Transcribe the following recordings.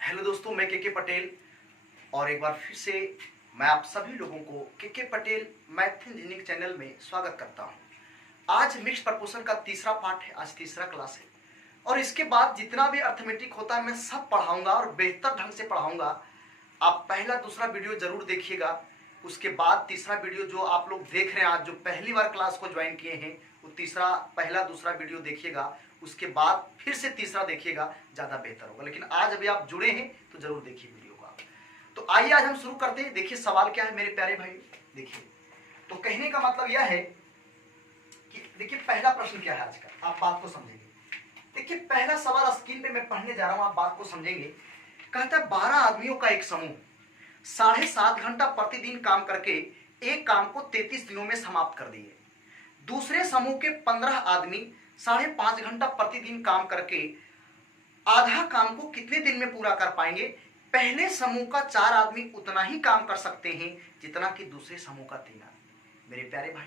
Hello दोस्तों, मैं के पटेल और एक बार फिर से मैं आप सभी लोगों को के पटेल मैथ इंजीनियरिंग चैनल में स्वागत करता हूं। आज मिक्स्ड प्रपोर्शन का तीसरा पार्ट है, आज तीसरा क्लास है और इसके बाद जितना भी अर्थमेटिक होता है मैं सब पढ़ाऊंगा और बेहतर ढंग से पढ़ाऊंगा। आप पहला दूसरा वीडियो जरूर देखिएगा, उसके बाद तीसरा वीडियो जो आप लोग देख रहे हैं आज जो पहली बार क्लास को ज्वाइन किए हैं वो तीसरा पहला दूसरा वीडियो देखिएगा, उसके बाद फिर से तीसरा देखिएगा, ज़्यादा बेहतर होगा। लेकिन आज अभी आप जुड़े हैं तो जरूर देखिए वीडियो को। तो आइए आज हम शुरू करते हैं। देखिए सवाल क्या है मेरे प्यारे भाई, देखिए तो कहने का मतलब यह है कि देखिए पहला प्रश्न क्या है आज का, आप बात को समझेंगे। देखिए पहला सवाल स्क्रीन पे मैं पढ़ने जा रहा हूं, आप बात को समझेंगे। कहता है 12 आदमियों का एक समूह 7.5 घंटा प्रतिदिन काम करके एक काम को 33 दिनों में समाप्त कर दिए। दूसरे समूह के 15 आदमी 5.5 घंटा प्रतिदिन काम करके आधा काम को कितने दिन में पूरा कर पाएंगे? पहले समूह का 4 आदमी उतना ही काम कर सकते हैं जितना कि दूसरे समूह का 3 आदमी। मेरे प्यारे भाई,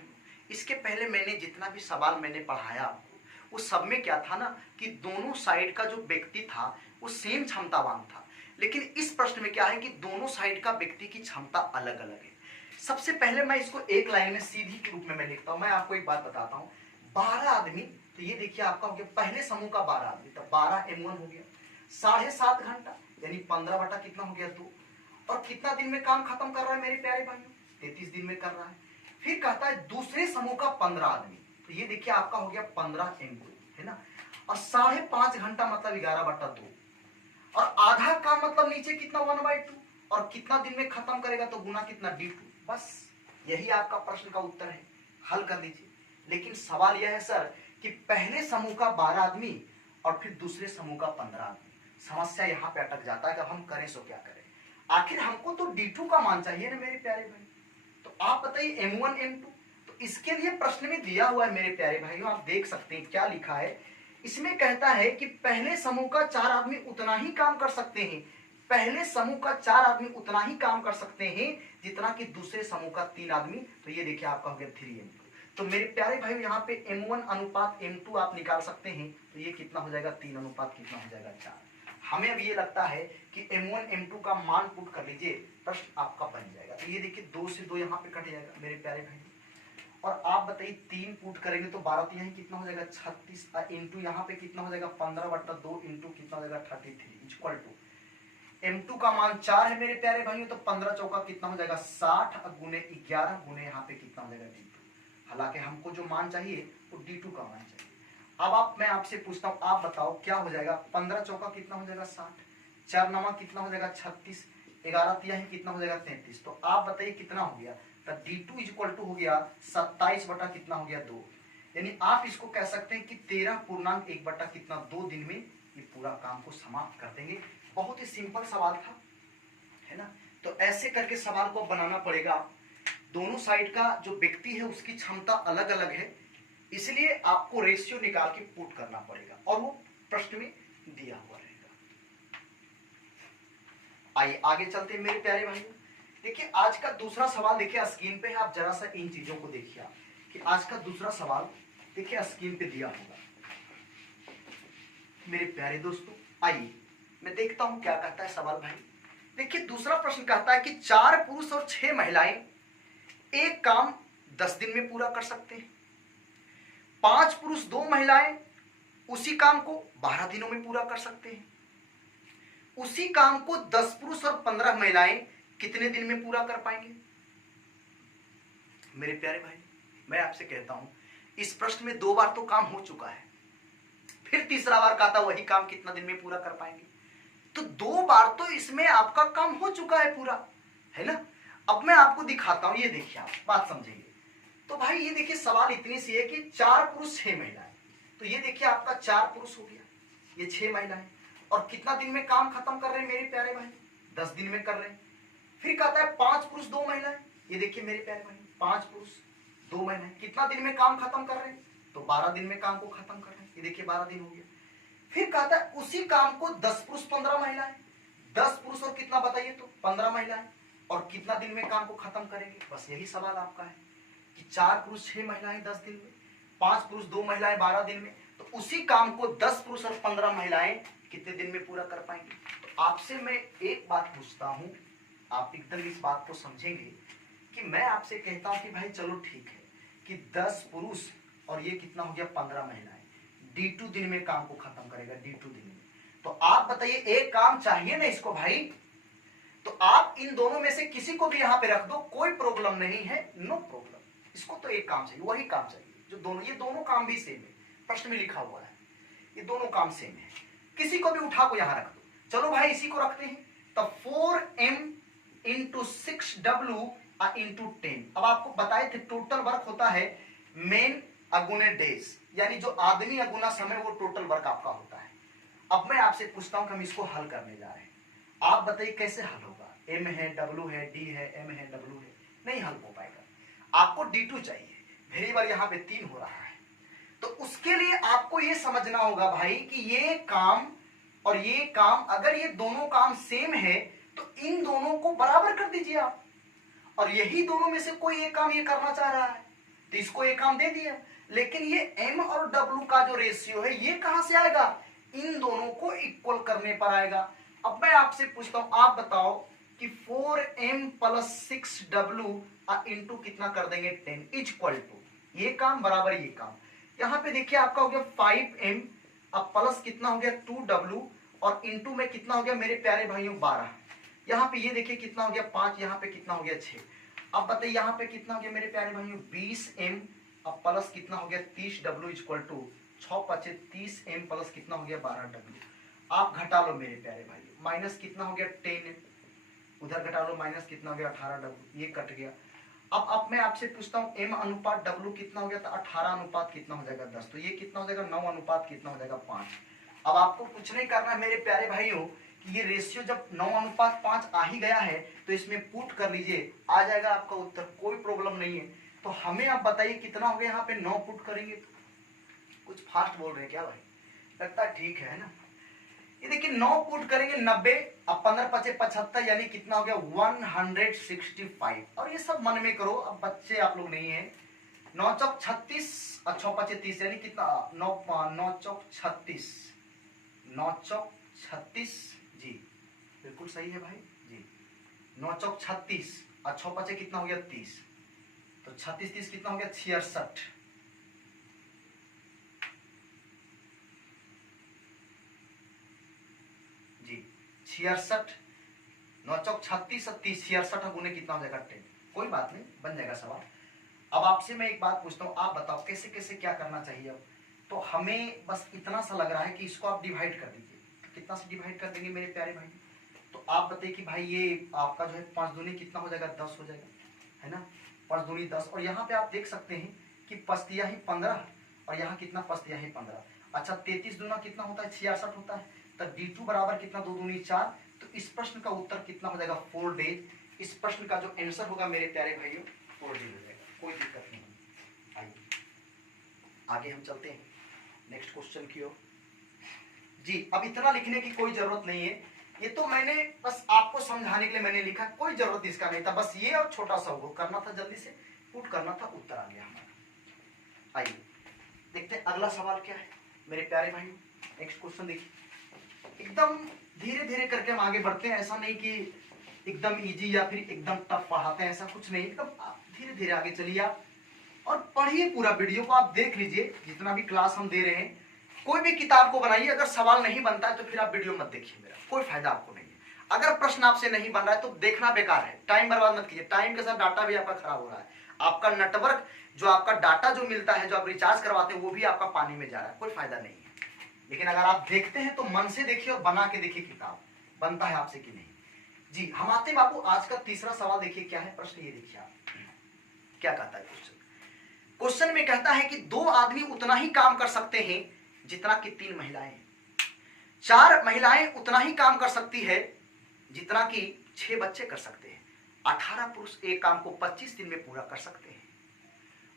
इसके पहले मैंने जितना भी सवाल मैंने पढ़ाया आपको, उस सब में क्या था ना कि दोनों साइड का जो व्यक्ति था वो सेम क्षमतावान था। लेकिन इस प्रश्न में क्या है कि दोनों साइड का व्यक्ति की क्षमता अलग अलग है। सबसे पहले मैं इसको एक लाइन में सीधी के रूप में मैं लिखता हूं। मैं आपको एक बात बताता हूं, 12 आदमी, तो ये देखिए आपका हो गया पहले समूह का 12 आदमी, तो 12 M1 हो गया, 7.5 घंटा यानी 15 बटा कितना हो गया 2। और कितना दिन में काम खत्म कर रहा है मेरे प्यारे भाइयों? 33 दिन में कर रहा है। फिर कहता है दूसरे समूह का 15 आदमी, तो ये देखिए आपका हो गया 15 M2 है ना, और 5.5 घंटा मतलब 11 बटा 2, और आधा काम मतलब नीचे कितना 1/2, और कितना दिन में खत्म करेगा तो गुना कितना D2। बस यही आपका प्रश्न का उत्तर है, हल कर लीजिए। लेकिन सवाल यह है सर कि पहले समूह का 12 आदमी और फिर दूसरे समूह का 15 आदमी, समस्या यहां पे अटक जाता है कि हम करें सो क्या करें। आखिर हमको तो D2 का मान चाहिए ना मेरे प्यारे भाई। तो आप बताइए M1 M2, तो इसके लिए प्रश्न में दिया हुआ है मेरे प्यारे भाइयों, आप देख सकते हैं क्या लिखा है इसमें। कहता है कि पहले समूह का 4 आदमी उतना ही काम कर सकते हैं, पहले समूह का 4 आदमी उतना ही काम कर सकते हैं जितना कि दूसरे समूह का 3 आदमी। तो ये देखिए आपका हो गया 3M2। तो मेरे प्यारे भाई यहाँ पे M1 अनुपात M2 आप निकाल सकते हैं, तो ये कितना हो जाएगा 3 अनुपात कितना हो जाएगा 4। हमें अब ये लगता है कि M1 M2 का मान पुट कर लीजिए, प्रश्न आपका बन जाएगा। तो ये देखिए 2 से 2 यहाँ पे कट जाएगा मेरे प्यारे भाई, और आप बताइए 3 पुट करेंगे तो 12 तो यहाँ कितना हो जाएगा 36, इंटू यहाँ पे कितना हो जाएगा 15 बटा 2 इंटू कितना हो जाएगा 33 इक्वल टू M2 का मान 4 है मेरे प्यारे भाइयों, तो 15 चौका कितना हो जाएगा 60 गुने 11 गुने यहाँ पे कितना हो जाएगा D2। हालांकि हमको जो मान चाहिए वो D2 का मान चाहिए। अब मैं आपसे पूछता हूँ, आप बताओ क्या हो जाएगा? 15 चौका कितना हो जाएगा 60, 4 नमा कितना हो जाएगा 36, 11 तिया कितना हो जाएगा 33। तो आप बताइए कितना हो गया? तो D2 इक्वल टू हो गया 27 बटा कितना हो गया 2। यानी आप इसको कह सकते हैं कि 13.1 बटा कितना 2 दिन में ये पूरा काम को समाप्त कर देंगे। बहुत ही सिंपल सवाल था, है ना। तो ऐसे करके सवाल को बनाना पड़ेगा। दोनों साइड का जो व्यक्ति है उसकी क्षमता अलग अलग है, इसलिए आपको रेशियो निकाल के पुट करना पड़ेगा और वो प्रश्न में दिया हुआ रहेगा। आइए आगे चलते हैं मेरे प्यारे भाइयों। देखिए आज का दूसरा सवाल देखिए स्क्रीन पे है, आप जरा सा इन चीजों को देखिए कि आज का दूसरा सवाल देखिए स्क्रीन पे दिया होगा मेरे प्यारे दोस्तों। आइए मैं देखता हूं क्या कहता है सवाल भाई। देखिए दूसरा प्रश्न कहता है कि 4 पुरुष और 6 महिलाएं एक काम 10 दिन में पूरा कर सकते हैं। 5 पुरुष 2 महिलाएं उसी काम को 12 दिनों में पूरा कर सकते हैं। उसी काम को 10 पुरुष और 15 महिलाएं कितने दिन में पूरा कर पाएंगे? मेरे प्यारे भाई मैं आपसे कहता हूं इस प्रश्न में 2 बार तो काम हो चुका है, फिर तीसरा बार कहता वही काम कितना दिन में पूरा कर पाएंगे। तो 2 बार तो इसमें आपका काम हो चुका है पूरा, है ना। अब मैं आपको दिखाता हूं, ये देखिए आप बात समझेंगे। तो भाई ये देखिए सवाल इतनी सी है कि 4 पुरुष 6 महिलाएं, तो ये देखिए आपका 4 पुरुष हो गया, ये 6 महिलाएं, और कितना दिन में काम खत्म कर रहे हैं मेरे प्यारे भाई? 10 दिन में कर रहे हैं। फिर कहता है 5 पुरुष 2 महिलाएं, ये देखिए मेरे प्यारे भाई 5 पुरुष 2 महिलाएं कितना दिन में काम खत्म कर रहे हैं? तो 12 दिन में काम को खत्म कर रहे हैं, ये देखिए 12 दिन हो गया। फिर कहता है उसी काम को 10 पुरुष 15 महिलाएं, 10 पुरुष और कितना बताइए तो 15 महिलाएं, और कितना दिन में काम को खत्म करेंगे? बस यही सवाल आपका है कि 4 पुरुष 6 महिलाएं 10 दिन में, 5 पुरुष 2 महिलाएं 12 दिन में, तो उसी काम को 10 पुरुष और 15 महिलाएं कितने दिन में पूरा कर पाएंगे? तो आपसे मैं एक बात पूछता हूं, आप एकदम इस बात को समझेंगे कि मैं आपसे कहता हूं कि भाई चलो ठीक है कि 10 पुरुष और ये कितना हो गया 15 महिलाएं, D2 दिन में काम को खत्म करेगा, D2 दिन में। तो आप बताइए एक काम चाहिए ना इसको भाई, तो आप इन दोनों में से किसी को भी यहां पे रख दो, कोई प्रॉब्लम नहीं है, नो प्रॉब्लम। इसको तो एक काम चाहिए, वही काम चाहिए जो दोनों, ये दोनों काम भी सेम है, प्रश्न में लिखा हुआ है ये दोनों काम सेम है, किसी को भी उठा को यहां रख दो। चलो भाई इसी को रखते हैं, तो 4m इंटू 6w इंटू 10। अब आपको बताए थे टोटल वर्क होता है मेन अगुने डेज, यानी जो आदमी अगुना समय वो टोटल वर्क आपका होता है। अब मैं आपसे पूछता हूं कि हम इसको हल करने जा रहे हैं, आप बताइए कैसे हल होगा। m है, w है, d है, m है, w है, नहीं हल हो पाएगा। आपको D2 चाहिए, वेरिएबल यहां पे 3 हो रहा है, तो उसके लिए आपको ये समझना होगा भाई कि ये काम और ये काम, अगर ये दोनों काम सेम है तो इन दोनों को बराबर कर दीजिए आप, और यही दोनों में से कोई एक काम ये करना चाह रहा है तो इसको एक काम दे दिया। लेकिन ये m और w का जो रेशियो है ये कहां से आएगा, इन दोनों को इक्वल करने पर आएगा। अब मैं आपसे पूछता हूं, आप बताओ कि 4m प्लस 6w इंटू कितना कर देंगे 10 इक्वल टू ये काम बराबर ये काम। यहां पे देखिए आपका हो गया 5m, अब प्लस कितना हो गया 2w और इंटू में कितना हो गया मेरे प्यारे भाइयों 12। यहाँ पे ये देखिए कितना हो गया 5, यहाँ पे कितना हो गया 6। अब बताइए यहाँ पे कितना हो गया मेरे प्यारे भाइयों 20m, अब प्लस कितना हो गया 30w equal to 6 5 30m plus कितना हो गया 12w। आप घटा लो मेरे प्यारे भाइयों, माइनस कितना हो गया 10, उधर घटा लो माइनस कितना हो गया 18w, ये कट गया। अब मैं आपसे पूछता हूँ m अनुपात w कितना हो गया, तो 18 अनुपात कितना हो जाएगा 10, तो ये कितना हो जाएगा 9 अनुपात कितना हो जाएगा 5। अब आपको कुछ नहीं करना है मेरे प्यारे भाइयों कि ये रेशियो जब 9 अनुपात 5 आ ही गया है तो इसमें पुट कर लीजिए, आ जाएगा आपका उत्तर, कोई प्रॉब्लम नहीं है। तो हमें आप बताइए कितना हो गया, यहाँ पे 9 पुट करेंगे तो कुछ फास्ट बोल रहे हैं क्या भाई, लगता है ठीक है ना। ये देखिए 9 पुट करेंगे 90, अब 15 5 75 यानी कितना हो गया 165। और ये सब मन में करो, अब बच्चे आप लोग नहीं है। 9 चौक 36 और 6 5 30 यानी कितना 9 चौक 36, 9 चौक 36 जी बिल्कुल सही है भाई जी। 9 चौक 36 और 6 5 कितना हो गया 30, तो 36 30 कितना हो गया 66 जी 66। 9 चौक 36 और 30 66 गुने कितना हो जाएगा 10, कोई बात नहीं बन जाएगा सवाल। अब आपसे मैं एक बात पूछता हूँ, आप बताओ कैसे कैसे क्या करना चाहिए। अब तो हमें बस इतना सा लग रहा है कि इसको आप डिवाइड कर दीजिए, तो कितना से डिवाइड कर देंगे मेरे प्यारे भाई, तो आप बताइए कि भाई ये आपका जो है 5 दूनी कितना हो जाएगा 10 हो जाएगा, है ना, 5 दूनी 10। और यहाँ पे आप देख सकते हैं कि पस्तिया ही 15 और यहाँ कितना पस्तिया ही 15। अच्छा 33 दूना कितना होता है 66 होता है, तो D2 बराबर कितना 2 दूनी 4। तो इस प्रश्न का उत्तर कितना हो जाएगा 4 डेज। इस प्रश्न का जो आंसर होगा मेरे प्यारे भाइयों 4 डेज हो जाएगा, कोई दिक्कत नहीं। आइए आगे हम चलते हैं नेक्स्ट क्वेश्चन की ओर जी। अब इतना लिखने की कोई जरूरत नहीं है, ये तो मैंने बस आपको समझाने के लिए मैंने लिखा, कोई जरूरत इसका नहीं था, बस ये और छोटा सा वो करना था, जल्दी से पुट करना था, उत्तर आ गया हमारा। आइए देखते हैं अगला सवाल क्या है मेरे प्यारे भाइयों। नेक्स्ट क्वेश्चन देखिए, एकदम धीरे धीरे करके हम आगे बढ़ते हैं, ऐसा नहीं कि एकदम इजी या फिर एकदम टफ पढ़ाते हैं, ऐसा कुछ नहीं, एकदम धीरे धीरे आगे चलिए आप और पढ़िए, पूरा वीडियो को आप देख लीजिए, जितना भी क्लास हम दे रहे हैं। कोई भी किताब को बनाइए, अगर सवाल नहीं बनता है तो फिर आप वीडियो मत देखिए, मेरा कोई फायदा आपको नहीं है। अगर प्रश्न आपसे नहीं बन रहा है तो देखना बेकार है, टाइम बर्बाद मत कीजिए, टाइम के साथ डाटा भी आपका खराब हो रहा है, आपका नेटवर्क जो आपका डाटा जो मिलता है, जो आप रिचार्ज करवाते हैं वो भी आपका पानी में जा रहा है, कोई फायदा नहीं है। लेकिन अगर आप देखते हैं तो मन से देखिए और बना के देखिए, किताब बनता है आपसे कि नहीं जी। हम आते बाबू आज का तीसरा सवाल देखिए क्या है, प्रश्न ये देखिए आप क्या कहता है क्वेश्चन। क्वेश्चन में कहता है कि 2 आदमी उतना ही काम कर सकते हैं जितना कि 3 महिलाएं, 4 महिलाएं उतना ही काम कर सकती है जितना कि 6 बच्चे कर सकते हैं, 18 पुरुष एक काम को 25 दिन में पूरा कर सकते हैं।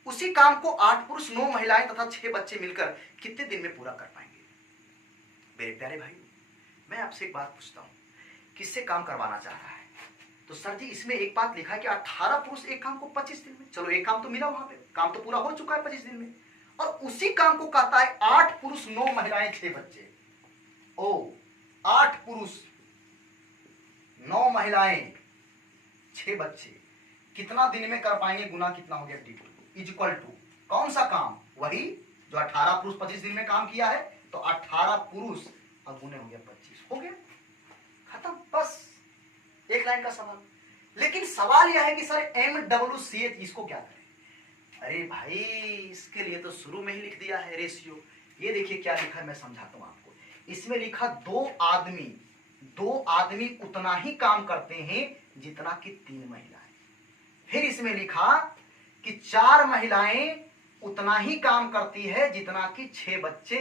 उसी काम को 8 पुरुष 9 महिलाएं तथा 6 बच्चे मिलकर कितने दिन में पूरा कर पाएंगे। मेरे प्यारे भाई मैं आपसे एक बात पूछता हूं, किससे काम करवाना चाह रहा है, तो सर जी इसमें एक बात लिखा है कि 18 पुरुष एक काम को 25 दिन में, चलो एक काम तो मिला, वहां पे काम तो पूरा हो चुका है 25 दिन में, और उसी काम को कहता है 8 पुरुष 9 महिलाएं 6 बच्चे। ओ 8 पुरुष 9 महिलाएं 6 बच्चे कितना दिन में कर पाएंगे, गुना कितना हो गया D2 इज इक्वल टू कौन सा काम, वही जो 18 पुरुष 25 दिन में काम किया है, तो 18 पुरुष और गुने हो गया 25, हो गया खत्म, बस एक लाइन का सवाल। लेकिन सवाल यह है कि सर MWCH इसको क्या करें? अरे भाई इसके लिए तो शुरू में ही लिख दिया है रेशियो। ये देखिए क्या लिखा है, मैं समझाता हूं आपको। इसमें लिखा दो आदमी उतना ही काम करते हैं जितना कि 3 महिलाएं। फिर इसमें लिखा कि 4 महिलाएं उतना ही काम करती है जितना कि 6 बच्चे।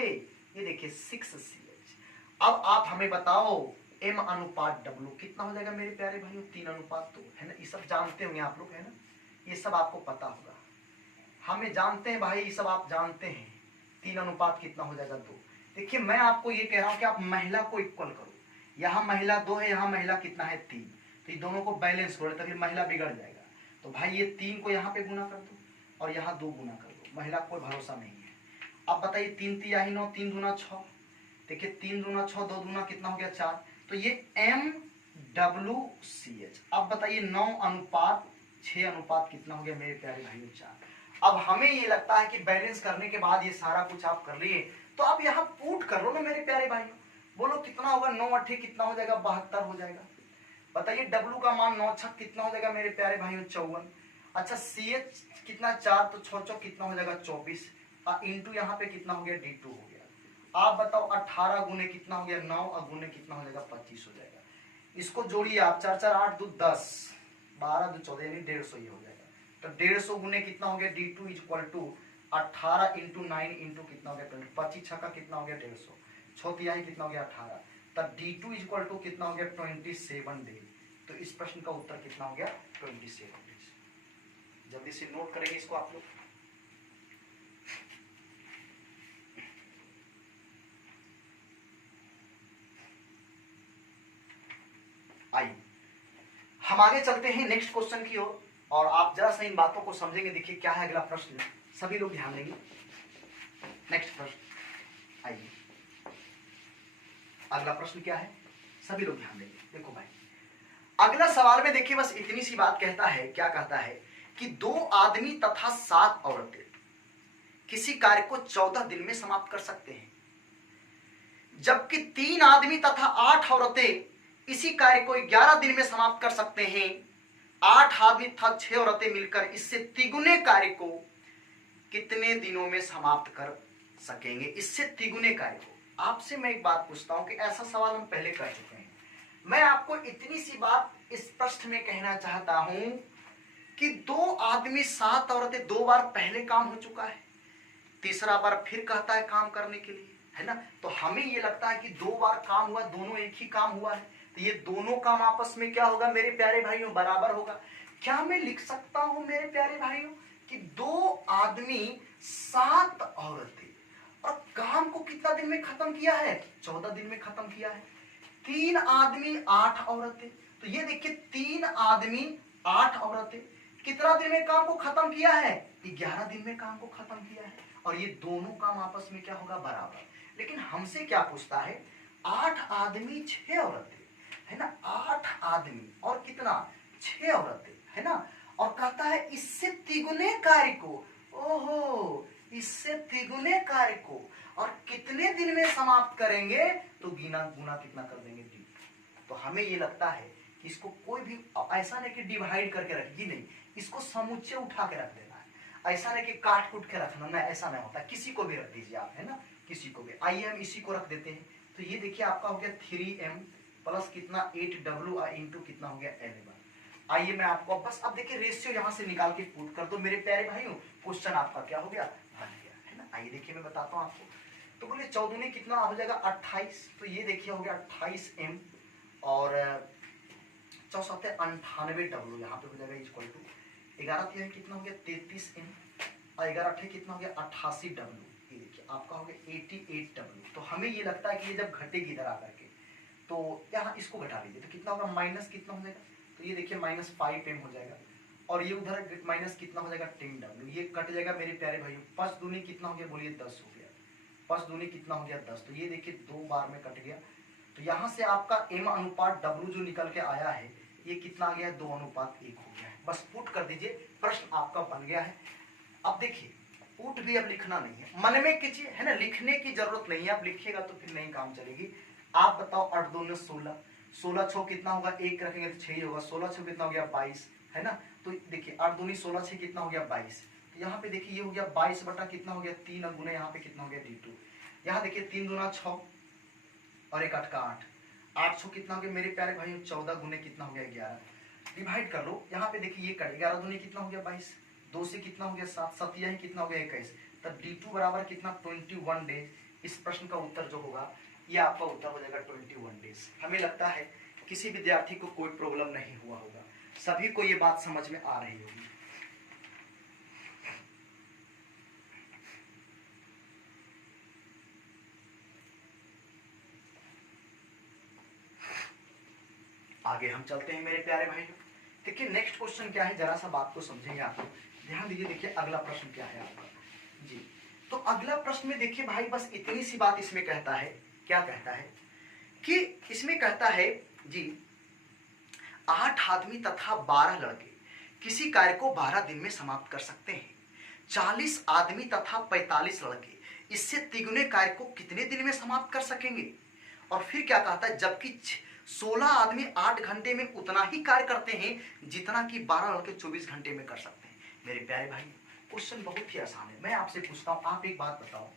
ये देखिए 6CH। अब आप हमें बताओ M अनुपात W कितना हो जाएगा मेरे प्यारे भाइयों, 3:2 है ना। ये सब जानते होंगे आप लोग, है ना, ये सब आपको पता होगा, हमें जानते हैं भाई, ये सब आप जानते हैं। 3 अनुपात कितना हो जाएगा 2। देखिए मैं आपको ये कह रहा हूं कि आप महिला को इक्वल करो, यहाँ महिला 2 है, यहाँ महिला कितना है 3, तो ये दोनों को बैलेंस करो तभी महिला बिगड़ जाएगा। तो भाई ये 3 को यहाँ पे गुना कर दो और यहाँ 2 गुना कर दो, महिला कोई भरोसा नहीं है। अब बताइए 3 तिया ही 9, 3 दूना 6, देखिए 3 दूना 6, 2 दूना कितना हो गया 4, तो ये MWCH। अब बताइए 9:6 कितना हो गया मेरे प्यारे भाइयों 4। अब हमें ये लगता है कि बैलेंस करने के बाद ये सारा कुछ आप कर लिए, तो आप यहाँ पुट कर लो ना मेरे प्यारे भाइयों, बोलो कितना होगा, 9 कितना हो जाएगा 72 हो जाएगा। बताइए W का मान 9 कितना हो जाएगा मेरे प्यारे भाइयों 54। अच्छा CH कितना 4, तो 6 कितना हो जाएगा 24, इंटू यहाँ पे कितना हो गया D2 हो गया। आप बताओ 18 गुने कितना हो गया 9 और गुने कितना हो जाएगा 25 हो जाएगा। इसको जोड़िए आप, 4 4 8 2 10 12 2 14 यानी 150 ये हो जाएगा। तो 150 गुने कितना हो गया D2 is equal to 18 into 9 into कितना हो गया 20, 25 छक्का कितना हो गया 150, 6 तिहाई कितना हो गया 18, तब D2 इज इक्वल टू कितना हो गया 27 डेज। तो इस प्रश्न का उत्तर कितना हो गया 27 डेज। जल्दी से नोट करेंगे इसको आप लोग। आइए हम आगे चलते हैं नेक्स्ट क्वेश्चन की ओर, और आप जरा सा इन बातों को समझेंगे। देखिए क्या है अगला प्रश्न, सभी लोग ध्यान देंगे। नेक्स्ट प्रश्न, आइए अगला प्रश्न क्या है, सभी लोग ध्यान देंगे। देखो भाई अगला सवाल में देखिए बस इतनी सी बात कहता है, क्या कहता है कि 2 आदमी तथा 7 औरतें किसी कार्य को 14 दिन में समाप्त कर सकते हैं, जबकि 3 आदमी तथा 8 औरतें इसी कार्य को 11 दिन में समाप्त कर सकते हैं। 8 आदमी तथा 6 औरतें मिलकर इससे तिगुने कार्य को कितने दिनों में समाप्त कर सकेंगे, इससे तिगुने कार्य को। आपसे मैं एक बात पूछता हूं कि ऐसा सवाल हम पहले कर चुके हैं, मैं आपको इतनी सी बात इस प्रश्न में कहना चाहता हूं कि 2 आदमी 7 औरतें 2 बार पहले काम हो चुका है, तीसरा बार फिर कहता है काम करने के लिए, है ना। तो हमें ये लगता है कि 2 बार काम हुआ, दोनों एक ही काम हुआ है, तो ये दोनों काम आपस में क्या होगा मेरे प्यारे भाइयों, बराबर होगा। क्या मैं लिख सकता हूं मेरे प्यारे भाइयों कि 2 आदमी 7 औरतें, और काम को कितना दिन में खत्म किया है, 14 दिन में खत्म किया है। 3 आदमी 8 औरतें, तो ये देखिए 3 आदमी 8 औरतें कितना दिन में काम को खत्म किया है, 11 दिन में काम को खत्म किया है, और ये दोनों काम आपस में क्या होगा, बराबर। लेकिन हमसे क्या पूछता है, 8 आदमी 6 औरतें, है ना, 8 आदमी और कितना 6 औरतें, है ना, और कहता है इससे तिगुने कार्य को, ओहो इससे तिगुने कार्य को और कितने दिन में समाप्त करेंगे, तो गुना कितना कर देंगे 3। तो हमें ये लगता है कि इसको कोई भी ऐसा नहीं कि डिवाइड करके रखिए, नहीं, इसको समुच्चय उठा के रख देना है, ऐसा नहीं कि काट कूट के रखना, ना ऐसा नहीं होता, किसी को भी रख दीजिए आप, है ना, किसी को भी। आइए हम इसी को रख देते हैं, तो ये देखिए आपका हो गया 3m प्लस कितना 8w इंटू कितना हो गया l। आइए मैं आपको बस अब देखिए रेशियो यहां से निकाल के पुट कर दो मेरे प्यारे भाइयों, क्वेश्चन आपका क्या हो गया, बन गया, है ना। आइए देखिए मैं बताता हूं आपको, तो बोलिए 14 कितना हो जाएगा 28, तो ये देखिए हो गया 28m और 4 98w यहाँ पे हो जाएगा इक्वल टू 11 कितना हो गया 33m और 11 कितना हो गया 88w। ये देखिए आपका हो गया 88w। तो हमें ये लगता है कि ये जब घटेगी इधर आकर के, तो यहाँ इसको घटा लीजिए, तो कितना होगा माइनस कितना हो जाएगा, तो ये देखिए -5m हो जाएगा, और ये उधर माइनस कितना हो जाएगा 10w, ये कट जाएगा मेरे प्यारे भाइयों। 5 दूनी कितना हो गया बोलिए 10 हो गया, 5 दूनी कितना हो गया 10, तो ये देखिए 2 बार में कट गया, तो यहाँ से आपका m अनुपात w जो निकल के आया है ये कितना आ गया है, 2 अनुपात 1 हो गया है। बस पुट कर दीजिए, प्रश्न आपका बन गया है। अब देखिए पुट भी अब लिखना नहीं है, मन में कीजिए, है ना, लिखने की जरूरत नहीं है, अब लिखिएगा तो फिर नहीं काम चलेगी। आप बताओ 8 2 9 16, 16 6 कितना होगा, 1 रखेंगे तो 6 होगा, 16 6 कितना हो गया 22, है ना। तो देखिए 8 2 16 6 कितना हो गया 22, तो यहाँ पे देखिए ये हो गया 22 बटा कितना हो गया 3 और गुना यहाँ पे कितना हो गया d2। यहाँ देखिए 3 दूना 6 और 1 8 का 8, 8 6 कितना हो गया मेरे प्यारे भाइयों 14 गुने कितना हो गया 11। डिवाइड कर लो, यहाँ पे देखिए ये कट 11 दूनी कितना हो गया 22, 2 से कितना हो गया 7, 7 यही कितना हो गया 21, तब d2 बराबर कितना 21 डेज। इस प्रश्न का उत्तर जो होगा ये आपका उत्तर हो जाएगा 21 डेज। हमें लगता है किसी विद्यार्थी को कोई प्रॉब्लम नहीं हुआ होगा, सभी को ये बात समझ में आ रही होगी। आगे हम चलते हैं मेरे प्यारे भाइयों। देखिए नेक्स्ट क्वेश्चन क्या है, जरा सा बात को समझेंगे आप लोग, ध्यान दीजिए। देखिए अगला प्रश्न क्या है आपका जी। तो अगला प्रश्न में देखिए भाई बस इतनी सी बात इसमें कहता है, क्या कहता है कि इसमें कहता है जी 8 आदमी तथा 12 लड़के किसी कार्य को 12 दिन में समाप्त कर सकते हैं। 40 आदमी तथा 45 लड़के इससे तिगुने कार्य को कितने दिन में समाप्त कर सकेंगे। और फिर क्या कहता है, जबकि 16 आदमी 8 घंटे में उतना ही कार्य करते हैं जितना कि 12 लड़के 24 घंटे में कर सकते हैं। मेरे प्यारे भाई क्वेश्चन बहुत ही आसान है। मैं आपसे पूछता हूं, आप एक बात बताओ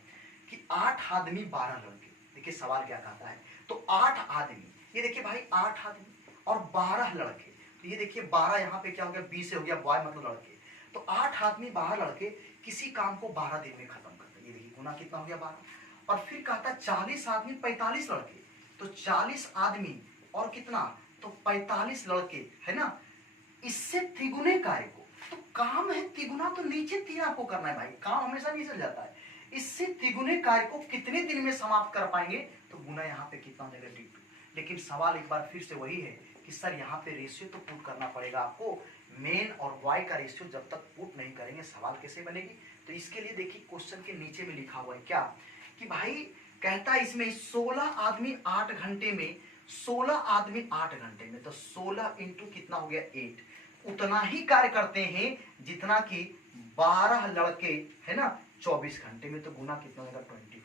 कि 8 आदमी 12 लड़के, देखिए सवाल क्या कहता है, तो 8 आदमी, ये देखिए भाई 8 आदमी और 12 लड़के, तो ये देखिए 12 यहाँ पे क्या हो गया 20 से हो गया बॉय मतलब लड़के, तो 8 आदमी 12 लड़के किसी काम को 12 दिन में खत्म करते हैं। ये देखिए गुना कितना हो गया 12। और फिर कहता है 40 आदमी 45 लड़के, तो 40 आदमी और कितना, तो 45 लड़के, है ना, इससे तिगुने कार्य को, तो काम है तिगुना तो नीचे 3 आपको करना है भाई, काम हमेशा नीचे जाता है। इससे तिगुने कार्य को कितने दिन में समाप्त कर पाएंगे, तो गुना यहाँ पे कितना हो जाएगा d2। लेकिन सवाल एक बार फिर से वही है कि सर यहाँ पे रेशियो तो पुट करना पड़ेगा आपको, मेन और वाई का रेशियो जब तक पुट नहीं करेंगे सवाल कैसे बनेगी। तो इसके लिए देखिए क्वेश्चन के नीचे में लिखा हुआ है क्या, कि भाई कहता है इसमें 16 आदमी 8 घंटे में, 16 आदमी 8 घंटे में, तो 16 इंटू कितना हो गया 8, उतना ही कार्य करते हैं जितना कि 12 लड़के, है ना, 24 घंटे में, तो गुना कितना होगा 24।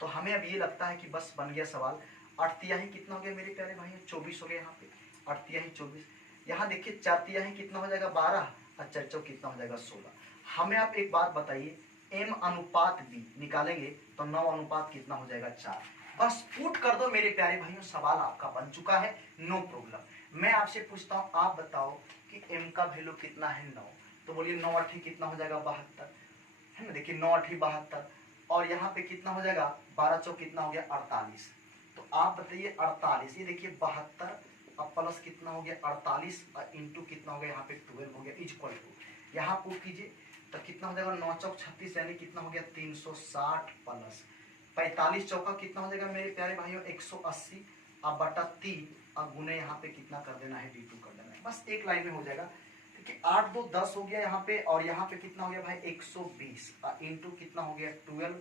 तो हमें अब ये लगता है कि बस बन गया सवाल। 8 तिहाई कितना हो गया मेरे प्यारे भाई 24 हो गया, यहाँ पे 8 तिहाई 24, यहाँ देखिए 4 तिहाई कितना हो जाएगा 12 और 4 चौक कितना हो जाएगा 16। हमें आप एक बात बताइए, m अनुपात b निकालेंगे तो 9 अनुपात कितना हो जाएगा 4। बस पुट कर दो मेरे प्यारे भाइयों, सवाल आपका बन चुका है, नो प्रॉब्लम। मैं आपसे पूछता हूं, आप बताओ कि m का वैल्यू कितना है 9, तो बोलिए 9 8 कितना हो जाएगा 72, है ना, देखिए 9 8 72, और यहाँ पे कितना हो जाएगा 12 चौक कितना हो गया 48। तो आप बताइए 48, ये देखिए 72 अब प्लस कितना हो गया 48 और इंटू कितना हो गया यहाँ पे 12 हो गया, इक्वल टू यहाँ पुट कीजिए तो कितना हो जाएगा 9 चौक 36 यानी कितना हो गया 360 प्लस 45 चौका कितना हो जाएगा मेरे प्यारे भाइयों 180 अब बटा 3 अब गुने यहाँ पे कितना कर देना है d2 कर देना है, बस एक लाइन में हो जाएगा। क्योंकि 8 2 10 हो गया यहाँ पे, और यहाँ पे कितना हो गया भाई 120 इंटू कितना हो गया 12,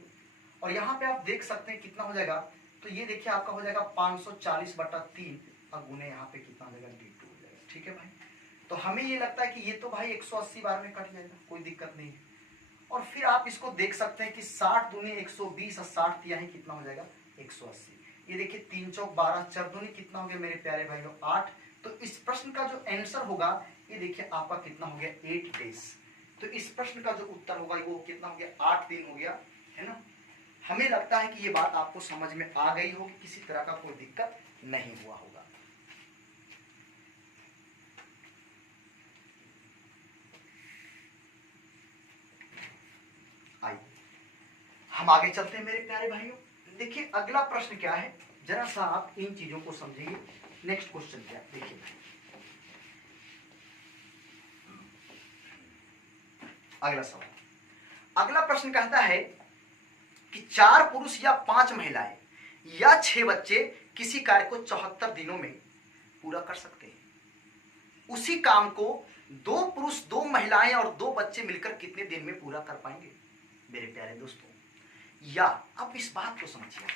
और यहाँ पे आप देख सकते हैं कितना हो जाएगा, तो ये देखिए आपका हो जाएगा 540 बटा 3 और गुने यहाँ पे कितना हो जाएगा d2 हो जाएगा। ठीक है भाई, तो हमें ये लगता है कि ये तो भाई 180 बार में कट जाएगा, कोई दिक्कत नहीं है। और फिर आप इसको देख सकते हैं कि 60 दूनी 120 और 60 तिहाई कितना हो जाएगा 180। ये देखिए 3 चौक 12 4 दूनी कितना हो गया मेरे प्यारे भाइयों 8। तो इस प्रश्न का जो आंसर होगा ये देखिए आपका कितना हो गया 8 डेज। तो इस प्रश्न का जो उत्तर होगा वो कितना हो गया 8 दिन हो गया, है ना। हमें लगता है कि ये बात आपको समझ में आ गई होगी, किसी तरह का कोई दिक्कत नहीं हुआ होगा। आइए हम आगे चलते हैं मेरे प्यारे भाइयों। देखिए अगला प्रश्न क्या है, जरा सा आप इन चीजों को समझिए। नेक्स्ट क्वेश्चन क्या है देखिए, अगला सवाल, अगला प्रश्न कहता है कि 4 पुरुष या 5 महिलाएं या 6 बच्चे किसी कार्य को 74 दिनों में पूरा कर सकते हैं। उसी काम को 2 पुरुष 2 महिलाएं और 2 बच्चे मिलकर कितने दिन में पूरा कर पाएंगे मेरे प्यारे दोस्तों। या अब इस बात को समझिए,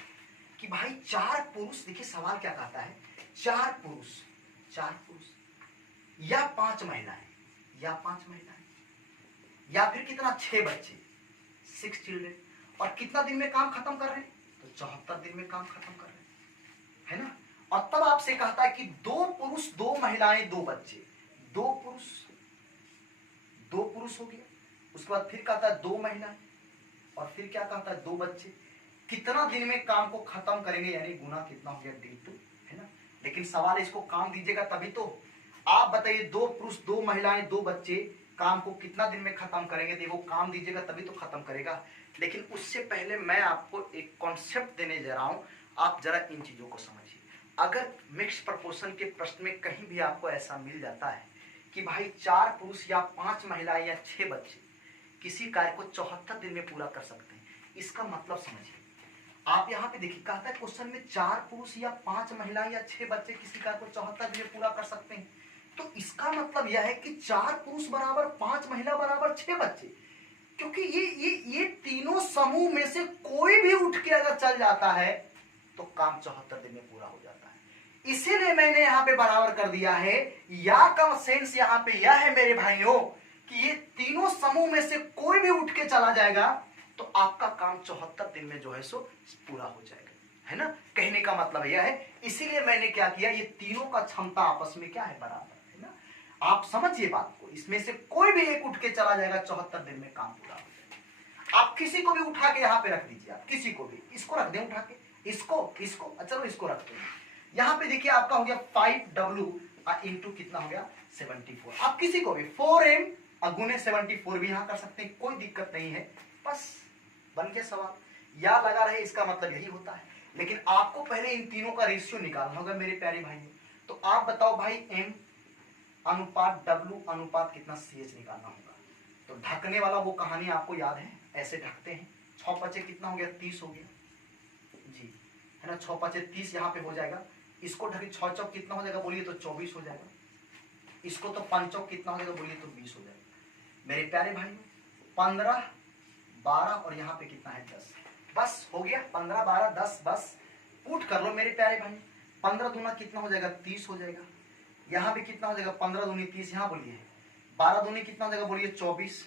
कि भाई 4 पुरुष, देखिए सवाल क्या कहता है, 4 पुरुष या 5 महिलाएं, या फिर कितना, 6 बच्चे, 6 चिल्ड्रेन, और कितना दिन में काम खत्म कर रहे हैं, तो 74 दिन में काम खत्म कर रहे हैं, है ना। और तब आपसे कहता है कि 2 पुरुष 2 महिलाएं 2 बच्चे, 2 पुरुष हो गया, उसके बाद फिर कहता है 2 महिलाएं, और फिर क्या कहता है 2 बच्चे, कितना दिन में काम को खत्म करेंगे, यानी गुना कितना हो गया D2, है ना। लेकिन सवाल इसको काम दीजिएगा तभी तो। आप बताइए 2 पुरुष 2 महिलाएं 2 बच्चे काम को कितना दिन में खत्म करेंगे, देखो काम दीजिएगा तभी तो खत्म करेगा। लेकिन उससे पहले मैं आपको एक कॉन्सेप्ट देने जा रहा हूं, आप जरा इन चीजों को समझिए। अगर मिक्स प्रपोर्शन के प्रश्न में कहीं भी आपको ऐसा मिल जाता है कि भाई 4 पुरुष या 5 महिलाएं या 6 बच्चे किसी कार्य को 74 दिन में पूरा कर सकते हैं, इसका मतलब समझिए। आप यहाँ पे देखिए, कहता है क्वेश्चन में 4 पुरुष या 5 महिलाएं या 6 बच्चे किसी कार्य को 74 दिन में पूरा कर सकते हैं, तो इसका मतलब यह है कि 4 पुरुष बराबर 5 महिला बराबर 6 बच्चे, क्योंकि ये तीनों समूह में से कोई भी उठ के अगर चल जाता है तो काम 74 दिन में पूरा हो जाता है। इसीलिए मैंने यहाँ पे बराबर कर दिया है, या का सेंस यहाँ पे यह है मेरे भाइयों कि ये तीनों समूह में से कोई भी उठ के चला जाएगा तो आपका काम 74 दिन में जो है सो पूरा हो जाएगा, है ना। कहने का मतलब यह है, इसीलिए मैंने क्या किया, ये तीनों का क्षमता आपस में क्या है, बराबर, है ना। आप समझिए बात को, इसमें से कोई भी एक उठ के चला जाएगा 74 दिन में काम पूरा हो जाएगा। आप किसी को भी उठा के यहाँ पे रख दीजिए, आप किसी को भी, इसको रख दें उठा के, इसको चलो इसको रखते हैं। यहाँ पे देखिए आपका हो गया 5W इंटू कितना हो गया 74। आप किसी को भी 4M गुने 74 भी यहाँ कर सकते हैं, कोई दिक्कत नहीं है, बस बन के सवाल या लगा रहे, इसका मतलब यही होता है। लेकिन आपको पहले इन तीनों का रेशियो निकालना होगा मेरे प्यारे भाई। तो आप बताओ भाई M अनुपात W अनुपात कितना CH निकालना होगा। तो ढकने वाला वो कहानी आपको याद है, ऐसे ढकते हैं, 6 पचे कितना हो गया 30 हो गया जी, है ना। 6 पचे 30 यहाँ पे हो जाएगा, इसको ढके 6 चौक कितना हो जाएगा बोलिए, तो 24 हो जाएगा, इसको तो 5 चौक कितना हो जाएगा बोलिए, तो 20 हो जाएगा मेरे प्यारे भाई। 15 12 और यहाँ पे कितना है 10, बस हो गया 15 12 10, बस पुट कर लो मेरे प्यारे भाई। 15 दूना कितना हो जाएगा 30 हो जाएगा, यहाँ पे कितना हो जाएगा 15 दूनी 30, यहाँ बोलिए 12 दूनी कितना हो जाएगा बोलिए 24,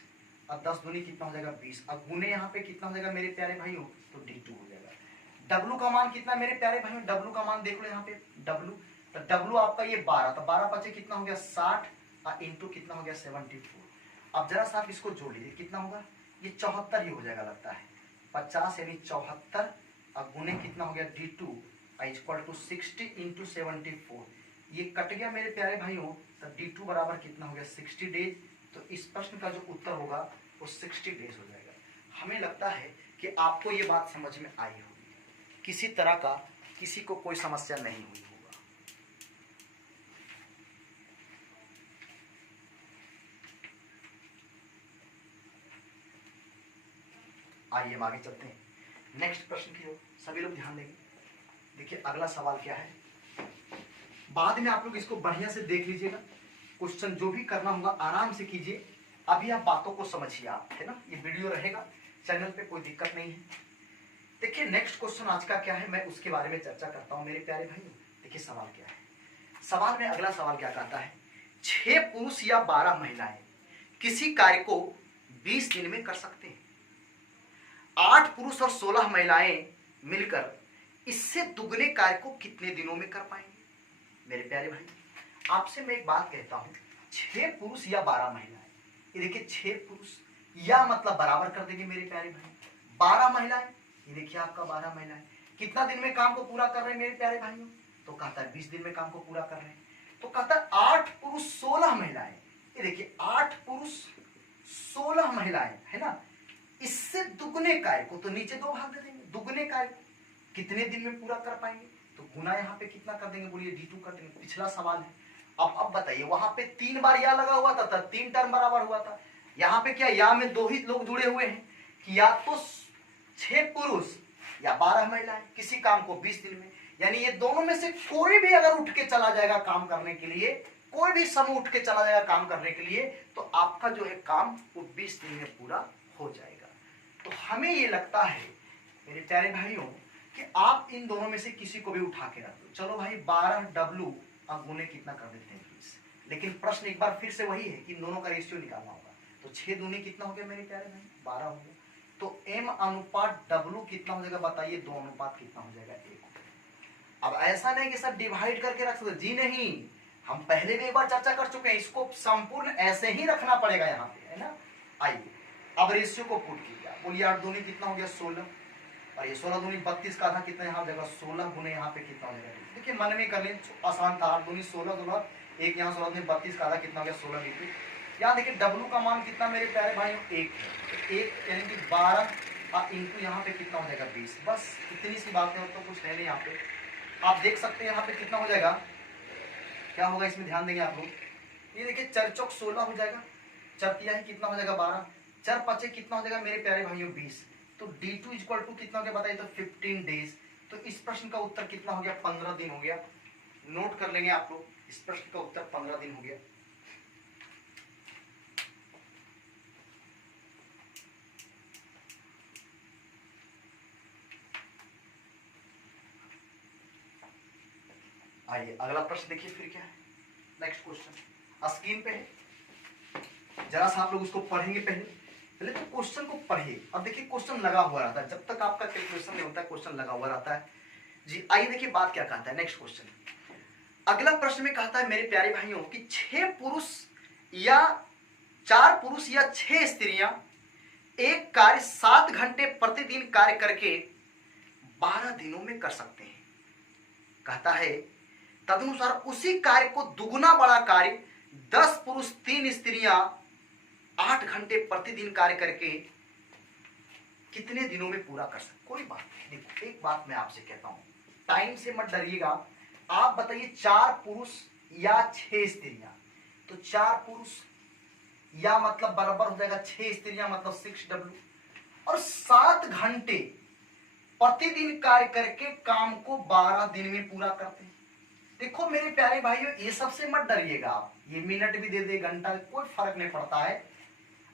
और 10 दूनी कितना हो जाएगा 20। अब गुने यहाँ पे कितना हो जाएगा मेरे प्यारे भाइयों, तो D2 हो जाएगा। W का मान कितना मेरे प्यारे भाइयों, W का मान देख लो यहाँ पे W, तो W आपका ये 12, तो 12 पचे कितना हो गया 60 और इंटू कितना हो गया 74। अब जरा सा आप इसको जोड़ लीजिए, कितना होगा, ये 74 ही हो जाएगा लगता है, 50 यानी 74, अब गुने कितना हो गया D2 इक्वल टू 60 इंटू 74, ये कट गया मेरे प्यारे भाइयों, तो D2 बराबर कितना हो गया 60 डेज। तो इस प्रश्न का जो उत्तर होगा वो 60 डेज हो जाएगा। हमें लगता है कि आपको ये बात समझ में आई होगी, किसी तरह का किसी को कोई समस्या नहीं हुई होगा। आइए हम आगे चलते हैं नेक्स्ट प्रश्न की ओर, सभी लोग ध्यान देंगे। देखिए अगला सवाल क्या है, बाद में आप लोग इसको बढ़िया से देख लीजिएगा, क्वेश्चन जो भी करना होगा आराम से कीजिए, अभी आप बातों को समझिए आप, है ना। ये वीडियो रहेगा चैनल पे, कोई दिक्कत नहीं है। देखिए नेक्स्ट क्वेश्चन आज का क्या है, मैं उसके बारे में चर्चा करता हूं मेरे प्यारे भाइयों। देखिए सवाल क्या है, सवाल में अगला सवाल क्या कहता है, 6 पुरुष या 12 महिलाएं किसी कार्य को 20 दिन में कर सकते हैं। 8 पुरुष और 16 महिलाएं मिलकर इससे दुगने कार्य को कितने दिनों में कर पाएंगे। मेरे प्यारे भाई आपसे मैं एक बात कहता हूं, 6 पुरुष या 12 महिलाएं, ये देखिए 6 पुरुष या मतलब बराबर कर देंगे मेरे प्यारे भाई, 12 महिलाएं, ये देखिए आपका 12 महिलाएं कितना दिन में काम को पूरा कर रहे हैं मेरे प्यारे भाइयों, तो कहता है 20 दिन में काम को पूरा कर रहे हैं। तो कहता है 8 पुरुष 16 महिलाएं, ये देखिए 8 पुरुष 16 महिलाएं, है ना, इससे दुगने कार्य को, तो नीचे 2 भाग दे देंगे, दुगने कार्य कितने दिन में पूरा कर पाएंगे, तो गुना यहाँ पे कितना कर देंगे बोलिए D2 कर देंगे। पिछला सवाल है, अब बताइए, वहां पे 3 बार या लगा हुआ था 3 टर्म बराबर हुआ था, यहाँ पे क्या या में 2 ही लोग जुड़े हुए हैं कि या तो 6 पुरुष या 12 महिलाएं किसी काम को 20 दिन में, यानी ये दोनों में से कोई भी अगर उठ के चला जाएगा काम करने के लिए, कोई भी समूह उठ के चला जाएगा काम करने के लिए, तो आपका जो है काम वो 20 दिन में पूरा हो जाएगा। तो हमें ये लगता है मेरे प्यारे भाइयों कि आप इन दोनों में से किसी को भी उठा के रख दो। चलो भाई 12W आप गुने कितना कर देते हैं 20, लेकिन प्रश्न एक बार फिर से वही है कि इन दोनों का रेशियो निकालना होगा। तो 6 दूनी कितना हो गया मेरे प्यारे भाई 12 हो गया। तो M अनुपात W कितना हो जाएगा बताइए, 2 अनुपात कितना हो जाएगा 1। अब ऐसा नहीं कि सब डिवाइड करके रख सकते, जी नहीं, हम पहले भी एक बार चर्चा कर चुके हैं, इसको संपूर्ण ऐसे ही रखना पड़ेगा यहाँ पे, है ना। आइए अब रेशियो को पुट कीजिए, बोलिए 8 दूनी कितना हो गया 16, और ये 16 दूनी 32 का आधा कितना यहाँ हो जाएगा 16 गुने यहाँ पे कितना हो जाएगा। देखिए मन में कर लें, आसान था, 8 दूनी 16 एक यहाँ 16 दूनी 32 का आधा कितना हो गया 16 लीटर। यहाँ देखिए W का मान कितना मेरे प्यारे भाइयों 1 है, 1 यानी कि 12 इंटू यहाँ पे कितना हो जाएगा 20। बस इतनी सी बात है, और तो कुछ है नहीं। यहाँ पे आप देख सकते हैं यहाँ पे कितना हो जाएगा, क्या होगा इसमें ध्यान देंगे आप लोग। ये देखिए 4 चौक 16 हो जाएगा, 4 तिहाई कितना हो जाएगा 12, 4 पाँचे कितना हो जाएगा मेरे प्यारे भाइयों 20। तो D2 इक्वल टू कितना हो गया बताइए, तो 15 डेज। तो इस प्रश्न का उत्तर कितना हो गया 15 दिन हो गया। नोट कर लेंगे आप लोग, इस प्रश्न का उत्तर 15 दिन हो गया। आइए अगला प्रश्न देखिए फिर क्या है। नेक्स्ट क्वेश्चन स्क्रीन पे है, जरा सा आप लोग उसको पढ़ेंगे। पहले तो क्वेश्चन को पढ़िए। अब देखिए क्वेश्चन लगा हुआ रहता है, जब तक आपका कैलकुलेशन नहीं होता है क्वेश्चन लगा हुआ रहता है जी। आइए देखिए बात क्या कहता है। नेक्स्ट क्वेश्चन अगला प्रश्न में कहता है मेरे प्यारे भाइयों कि 4 पुरुष या 6 स्त्रियां एक कार्य 7 घंटे प्रतिदिन कार्य करके 12 दिनों में कर सकते हैं। कहता है तदनुसार उसी कार्य को दुगुना बड़ा कार्य 10 पुरुष 3 स्त्रियां 8 घंटे प्रतिदिन कार्य करके कितने दिनों में पूरा कर सकते। कोई बात नहीं, देखो एक बात मैं आपसे कहता हूं, टाइम से मत डरिएगा। आप बताइए 4 पुरुष या 6 स्त्रियां, तो 4 पुरुष या मतलब बराबर हो जाएगा 6 स्त्रियां मतलब 6W, और 7 घंटे प्रतिदिन कार्य करके काम को 12 दिन में पूरा करते हैं। देखो मेरे प्यारे भाइयों ये सबसे मत डरिएगा आप, ये मिनट भी दे दे घंटा कोई फर्क नहीं पड़ता है।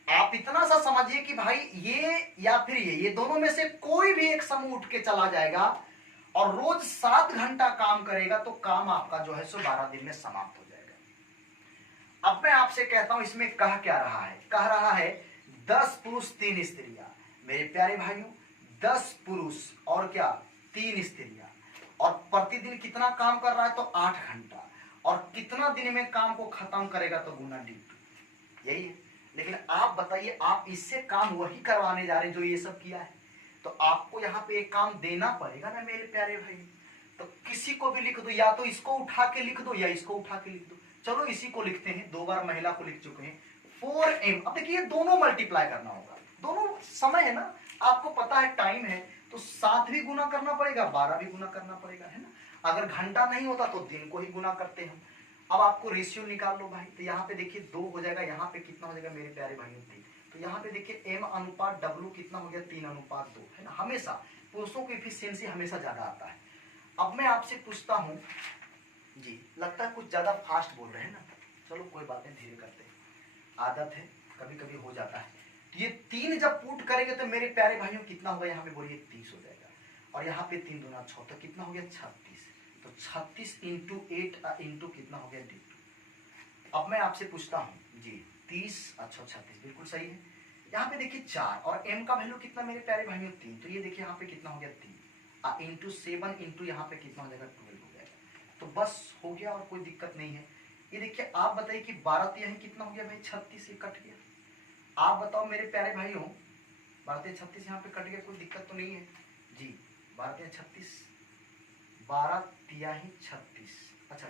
आप इतना सा समझिए कि भाई ये या फिर ये दोनों में से कोई भी एक समूह उठ के चला जाएगा और रोज 7 घंटा काम करेगा तो काम आपका जो है सो 12 दिन में समाप्त हो जाएगा। अब मैं आपसे कहता हूं इसमें कह क्या रहा है, कह रहा है 10 पुरुष 3 स्त्रियां। मेरे प्यारे भाइयों 10 पुरुष और क्या 3 स्त्रियां, और प्रतिदिन कितना काम कर रहा है तो 8 घंटा, और कितना दिन में काम को खत्म करेगा तो गुना D2, यही है। लेकिन आप बताइए आप इससे काम वही करवाने जा रहे हैं जो ये सब किया है, तो आपको यहाँ पे एक काम देना पड़ेगा ना मेरे प्यारे भाई। तो किसी को भी लिख दो, या तो इसको उठा के लिख दो या इसको उठा के लिख दो। चलो इसी को लिखते हैं, 2 बार महिला को लिख चुके हैं 4M। अब देखिए दोनों मल्टीप्लाई करना होगा, दोनों समय है ना, आपको पता है टाइम है, तो 7 भी गुना करना पड़ेगा 12 भी गुना करना पड़ेगा, है ना। अगर घंटा नहीं होता तो दिन को ही गुना करते हैं। अब आपको रेशियो निकाल लो भाई, तो यहाँ पे देखिए 2 हो जाएगा, यहाँ पे कितना हो जाएगा मेरे प्यारे भाइयों 3। तो यहाँ पे देखिए M अनुपात W कितना हो गया 3 अनुपात 2, है ना। हमेशा पुरुषों की एफिशिएंसी हमेशा ज्यादा आता है। अब मैं आपसे पूछता हूँ जी, लगता है कुछ ज्यादा फास्ट बोल रहे हैं ना, चलो कोई बात नहीं धीरे करते हैं, आदत है कभी कभी हो जाता है। ये 3 जब पुट करेंगे तो मेरे प्यारे भाइयों कितना होगा, यहाँ पे बोलिए 30 हो जाएगा, और यहाँ पे 3 दूना 6 तो कितना हो गया 36। तो 36 इंटू 8 इंटू कितना हो गया D2। अब मैं आपसे पूछता हूँ जी 30 अच्छा 36 बिल्कुल सही है। यहाँ पे देखिए 4 और M का वैल्यू कितना मेरे प्यारे भाइयों 3, तो ये देखिए यहाँ पे कितना हो गया 3 इंटू 7 इंटू यहाँ पे कितना हो जाएगा 12 हो जाएगा। तो बस हो गया और कोई दिक्कत नहीं है। ये देखिए आप बताइए कि 12 तिहाई कितना हो गया भाई 36, ये कट गया। आप बताओ मेरे प्यारे भाइयों 12 36 यहाँ पे कट गया, कोई दिक्कत तो नहीं है जी। 12 36 12 तिहाई 36 अच्छा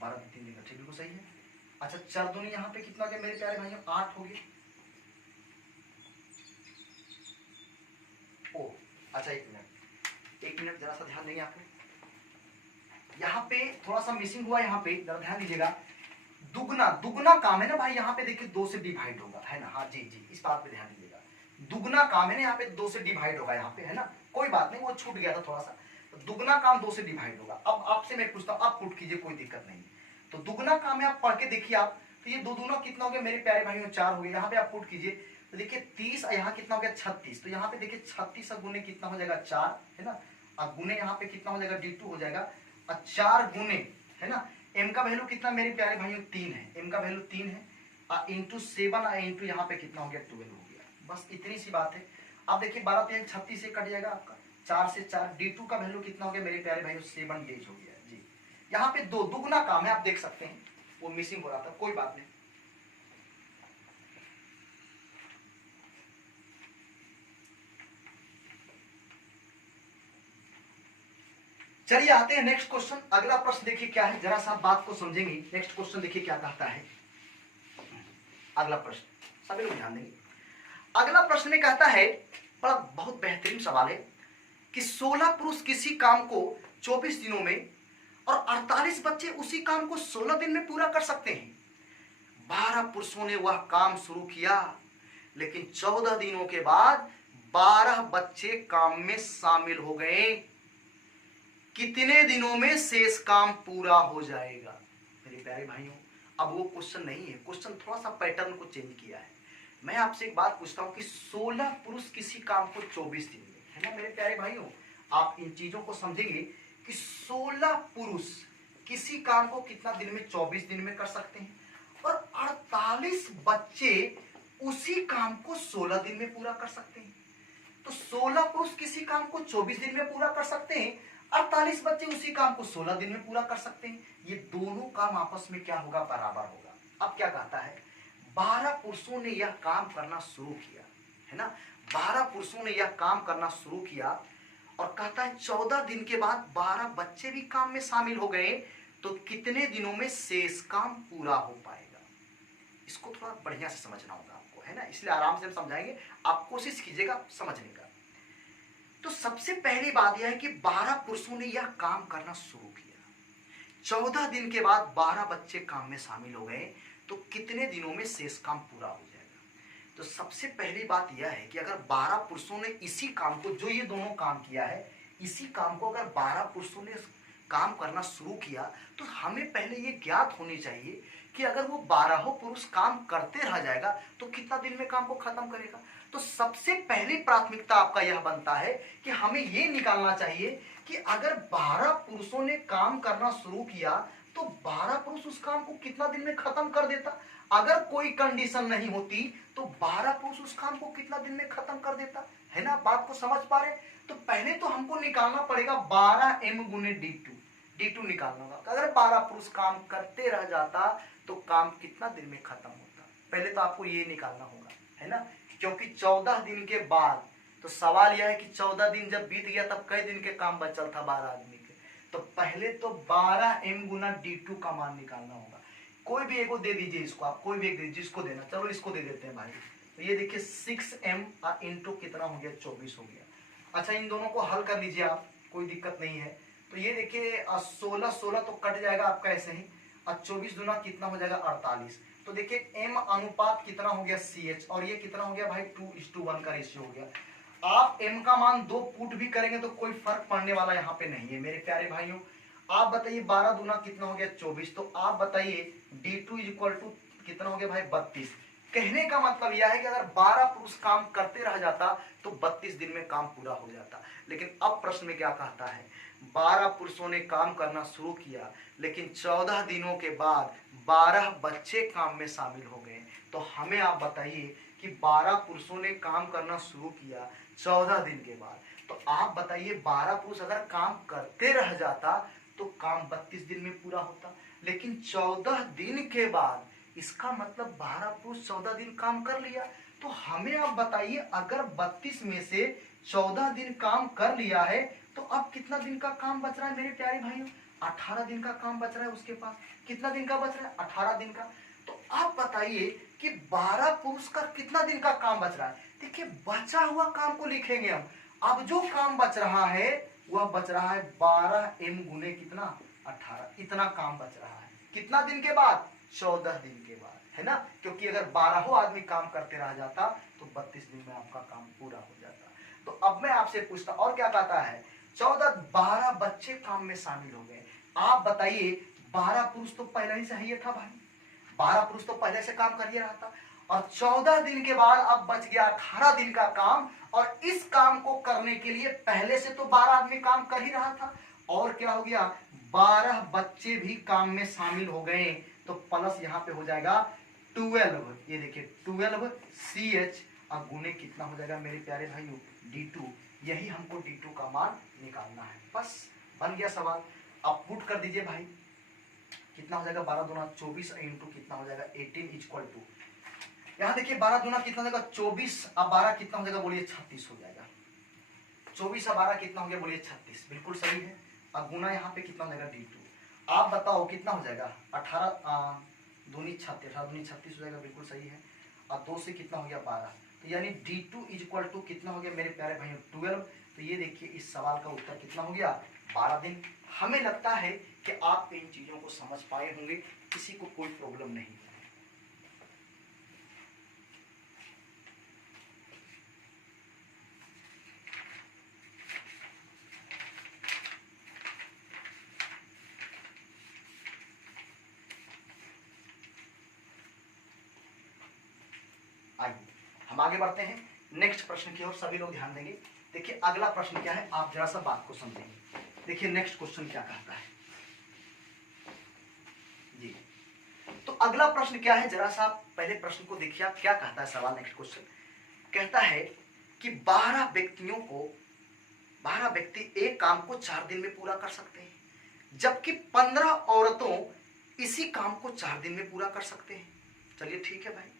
12 3 ठीक बिल्कुल सही है। अच्छा 4 दूनी यहाँ पे कितना हो गया मेरे प्यारे भाइयों 8 हो गया। ओ अच्छा एक मिनट जरा सा ध्यान देंगे आप लोग, यहाँ पे थोड़ा सा मिसिंग हुआ, यहाँ पे जरा ध्यान दीजिएगा। दुगना काम है ना भाई, यहाँ पे देखिए 2 से डिवाइड होगा, है ना। हाँ जी इस बात पे ध्यान दीजिएगा, दुगना काम है ना, यहाँ पे 2 से डिवाइड होगा यहाँ पे, है ना। कोई बात नहीं वो छूट गया था थोड़ा सा, तो दुगना काम 2 से डिवाइड होगा। अब आपसे मैं पूछता हूँ, आप पुट कीजिए कोई दिक्कत नहीं। तो दुगना काम है, आप पढ़ के देखिए आप, तो ये 2 दूना कितना हो गया मेरे प्यारे भाइयों 4 हो गया। यहाँ पे आप पुट कीजिए, तो देखिए 30 यहाँ कितना हो गया 36, तो यहाँ पे देखिए 36 गुने कितना हो जाएगा 4, है ना। अब गुने यहाँ पे कितना हो जाएगा D2 हो जाएगा, और 4 गुने, है ना, m का वैल्यू कितना मेरे प्यारे भाइयों 3 है, m का वैल्यू 3 है, और इंटू 7 इंटू यहाँ पे कितना हो गया 12 हो गया। बस इतनी सी बात है। अब देखिए 12 3 36 से कट जाएगा आपका, 4 से 4, D2 का वैल्यू कितना हो गया मेरे प्यारे भाइयों 7 डेज हो गया जी। यहाँ पे दो दुगना काम है, आप देख सकते हैं, वो मिसिंग हो रहा था, कोई बात नहीं। चलिए आते हैं नेक्स्ट क्वेश्चन। अगला प्रश्न देखिए क्या है, जरा सा बात को समझेंगे। नेक्स्ट क्वेश्चन देखिए क्या कहता है। अगला प्रश्न सभी लोग ध्यान देंगे। अगला प्रश्न में कहता है, बड़ा बहुत बेहतरीन सवाल है कि 16 पुरुष किसी काम को 24 दिनों में और 48 बच्चे उसी काम को 16 दिन में पूरा कर सकते हैं। 12 पुरुषों ने वह काम शुरू किया, लेकिन 14 दिनों के बाद 12 बच्चे काम में शामिल हो गए। कितने दिनों में शेष काम पूरा हो जाएगा? मेरे प्यारे भाइयों, अब वो क्वेश्चन नहीं है, क्वेश्चन थोड़ा सा पैटर्न को चेंज किया है। मैं आपसे एक बात पूछता हूं कि 16 पुरुष किसी काम को 24 दिन में, है ना मेरे प्यारे भाइयों, आप इन चीजों को समझेंगे कि 16 पुरुष किसी काम को कितना दिन में 24 दिन में कर सकते हैं, और 48 बच्चे उसी काम को 16 दिन में पूरा कर सकते हैं। तो 16 पुरुष किसी काम को 24 दिन में पूरा कर सकते हैं, 48 बच्चे उसी काम को 16 दिन में पूरा कर सकते हैं। ये दोनों काम आपस में क्या होगा? बराबर होगा। अब क्या कहता है, 12 पुरुषों ने यह काम करना शुरू किया, है ना, 12 पुरुषों ने यह काम करना शुरू किया, और कहता है 14 दिन के बाद 12 बच्चे भी काम में शामिल हो गए, तो कितने दिनों में शेष काम पूरा हो पाएगा? इसको थोड़ा बढ़िया से समझना होगा आपको, है ना, इसलिए आराम से हम समझाएंगे, आप कोशिश कीजिएगा समझने का। तो सबसे पहली बात यह है कि 12 पुरुषों ने यह काम करना शुरू किया, 14 दिन के बाद 12 बच्चे काम में शामिल हो गए, तो कितने दिनों में शेष काम पूरा हो जाएगा? तो सबसे पहली बात यह है कि अगर 12 पुरुषों ने इसी काम को, जो ये दोनों काम किया है, इसी काम को अगर 12 पुरुषों ने काम करना शुरू किया, तो हमें पहले ये ज्ञात होनी चाहिए कि अगर वो 12 पुरुष काम करते रह जाएगा तो कितना दिन में काम को खत्म करेगा। तो सबसे पहली प्राथमिकता आपका यह बनता है कि हमें ये निकालना चाहिए कि अगर 12 पुरुषों ने काम करना शुरू किया तो 12 पुरुष उस काम को कितना दिन में खत्म कर देता। अगर कोई कंडीशन नहीं होती तो 12 पुरुष उस काम को कितना दिन में खत्म कर देता, है ना, बात को समझ पा रहे? तो पहले तो हमको निकालना पड़ेगा 12m गुने D2 निकालना होगा। अगर 12 पुरुष काम करते रह जाता तो काम कितना दिन में खत्म होता, पहले तो आपको ये निकालना होगा, है ना, क्योंकि 14 दिन के बाद, तो सवाल यह है कि 14 दिन जब बीत गया तब कई दिन के काम बचल था 12 आदमी के, तो पहले तो 12m गुना D2 का मान निकालना होगा। कोई भी एक को दे दीजिए इसको, आप कोई भी एक दीजिए, जिसको देना, चलो इसको दे देते हैं भाई। तो ये देखिए 6m इंटू कितना हो गया 24 हो गया। अच्छा इन दोनों को हल कर लीजिए आप, कोई दिक्कत नहीं है। तो ये देखिए 16 तो कट जाएगा आपका ऐसे ही, और 24 दूना कितना हो जाएगा 48। तो देखिए m अनुपात कितना हो गया CH, और ये कितना हो गया भाई 2:1 का रेशियो हो गया। आप m का मान 2 पुट भी करेंगे तो कोई फर्क पड़ने वाला यहाँ पे नहीं है मेरे प्यारे भाइयों। आप बताइए 12 दूना कितना हो गया 24, तो आप बताइए D2 इक्वल टू कितना हो गया भाई 32। कहने का मतलब यह है कि अगर 12 पुरुष काम करते रह जाता तो 32 दिन में काम पूरा हो जाता। लेकिन अब प्रश्न में क्या कहता है, 12 पुरुषों ने काम करना शुरू किया, लेकिन 14 दिनों के बाद 12 बच्चे काम में शामिल हो गए। तो हमें आप बताइए कि 12 पुरुषों ने काम करना शुरू किया 14 दिन के बाद, तो आप बताइए 12 पुरुष अगर काम करते रह जाता तो काम 32 दिन में पूरा होता, लेकिन 14 दिन के बाद, इसका मतलब 12 पुरुष 14 दिन काम कर लिया। तो हमें आप बताइए अगर 32 में से 14 दिन काम कर लिया है तो अब कितना दिन का काम बच रहा है मेरे प्यारे भाइयों? 18 दिन का काम बच रहा है उसके पास। कितना दिन का बच रहा है? 18 दिन का। तो आप बताइए कि 12 पुरुष का कितना दिन का काम बच रहा है? देखिए बचा हुआ काम को लिखेंगे हम। अब जो काम बच रहा है वह बच रहा है 12m गुने कितना 18, इतना काम बच रहा है। कितना दिन के बाद? 14 दिन के बाद, है ना, क्योंकि अगर 12 आदमी काम करते रह जाता तो 32 दिन में आपका काम पूरा हो जाता। तो अब मैं आपसे पूछता, और क्या कहता है, 12 बच्चे काम में शामिल हो गए। आप बताइए 12 पुरुष तो पहले ही से ही था भाई, 12 पुरुष तो पहले से काम कर ही रहा था, और 14 दिन के बाद अब बच गया 18 दिन का काम, और इस काम को करने के लिए पहले से तो 12 आदमी काम कर ही रहा था, और क्या हो गया 12 बच्चे भी काम में शामिल हो गए, तो प्लस यहां पे हो जाएगा 12, ये देखिए 12 CH, अब गुने कितना हो जाएगा मेरे प्यारे भाइयों D2, यही हमको D2 का मान निकालना है। बस बन गया सवाल। अब पुट कर दीजिए भाई, कितना हो जाएगा 12 दूना 24 इंटू कितना हो जाएगा 18 इक्वल टू, यहाँ देखिए 12 दूना कितना हो जाएगा 24, अब 12 कितना हो जाएगा बोलिए 36 हो जाएगा, 24 और 12 कितना हो गया बोलिए 36, बिल्कुल सही है। अब गुना यहाँ पे कितना हो जाएगा D2, आप बताओ कितना हो जाएगा 18 दूनी 36, 18 दूनी 36 हो जाएगा, बिल्कुल सही है। अब 2 से कितना हो गया 12, तो यानी D2 इक्वल टू कितना हो गया मेरे प्यारे भाइयों 12। तो ये देखिए इस सवाल का उत्तर कितना हो गया 12 दिन। हमें लगता है कि आप इन चीजों को समझ पाए होंगे, किसी को कोई प्रॉब्लम नहीं है। आइए हम आगे बढ़ते हैं नेक्स्ट प्रश्न की ओर, सभी लोग ध्यान देंगे। देखिए अगला प्रश्न क्या है, आप जरा सा बात को समझेंगे। देखिए नेक्स्ट क्वेश्चन क्या कहता है जी, तो अगला प्रश्न क्या है, जरा सा पहले प्रश्न को देखिए आप क्या कहता है सवाल। नेक्स्ट क्वेश्चन कहता है कि 12 व्यक्तियों को 12 व्यक्ति एक काम को 4 दिन में पूरा कर सकते हैं, जबकि 15 औरतों इसी काम को 4 दिन में पूरा कर सकते हैं। चलिए ठीक है भाई।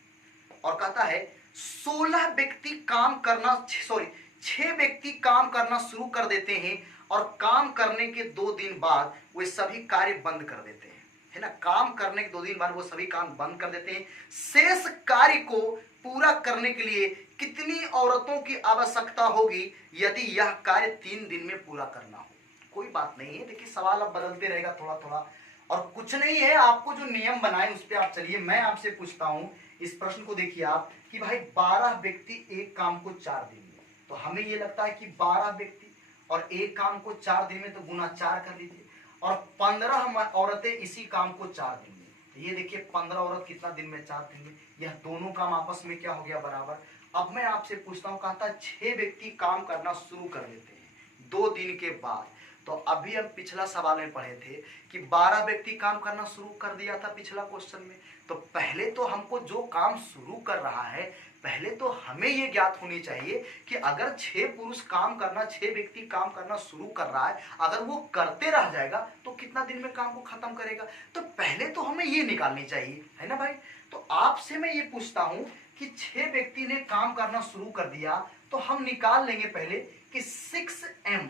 और कहता है 16 व्यक्ति काम करना 6 व्यक्ति काम करना शुरू कर देते हैं, और काम करने के 2 दिन बाद वे सभी कार्य बंद कर देते हैं, है ना। काम करने के 2 दिन बाद वो सभी काम बंद कर देते हैं। शेष कार्य को पूरा करने के लिए कितनी औरतों की आवश्यकता होगी यदि यह कार्य 3 दिन में पूरा करना हो। कोई बात नहीं है, देखिए सवाल अब बदलते रहेगा थोड़ा थोड़ा, और कुछ नहीं है, आपको जो नियम बनाए उस पर आप चलिए। मैं आपसे पूछता हूं इस प्रश्न को, देखिए आप कि भाई 12 व्यक्ति एक काम को 4 दिन में, तो हमें ये लगता है कि 12 व्यक्ति और एक काम को 4 दिन में, तो गुना 4 कर लीजिए, और 15 औरतें इसी काम को 4 दिन में, तो ये देखिए 15 औरत कितना दिन में 4 दिन में, यह दोनों काम आपस में क्या हो गया बराबर। अब मैं आपसे पूछता हूं, कहता 6 व्यक्ति काम करना शुरू कर देते हैं 2 दिन के बाद, तो अभी हम पिछला सवाल में पढ़े थे कि 12 व्यक्ति काम करना शुरू कर दिया था पिछला क्वेश्चन में। तो पहले तो हमको जो काम शुरू कर रहा है, पहले तो हमें ये ज्ञात होनी चाहिए कि अगर 6 पुरुष काम करना 6 व्यक्ति काम करना शुरू कर रहा है, अगर वो करते रह जाएगा तो कितना दिन में काम को खत्म करेगा। तो पहले तो हमें ये निकालनी चाहिए, है ना भाई। तो आपसे मैं ये पूछता हूं कि 6 व्यक्ति ने काम करना शुरू कर दिया, तो हम निकाल लेंगे पहले कि 6m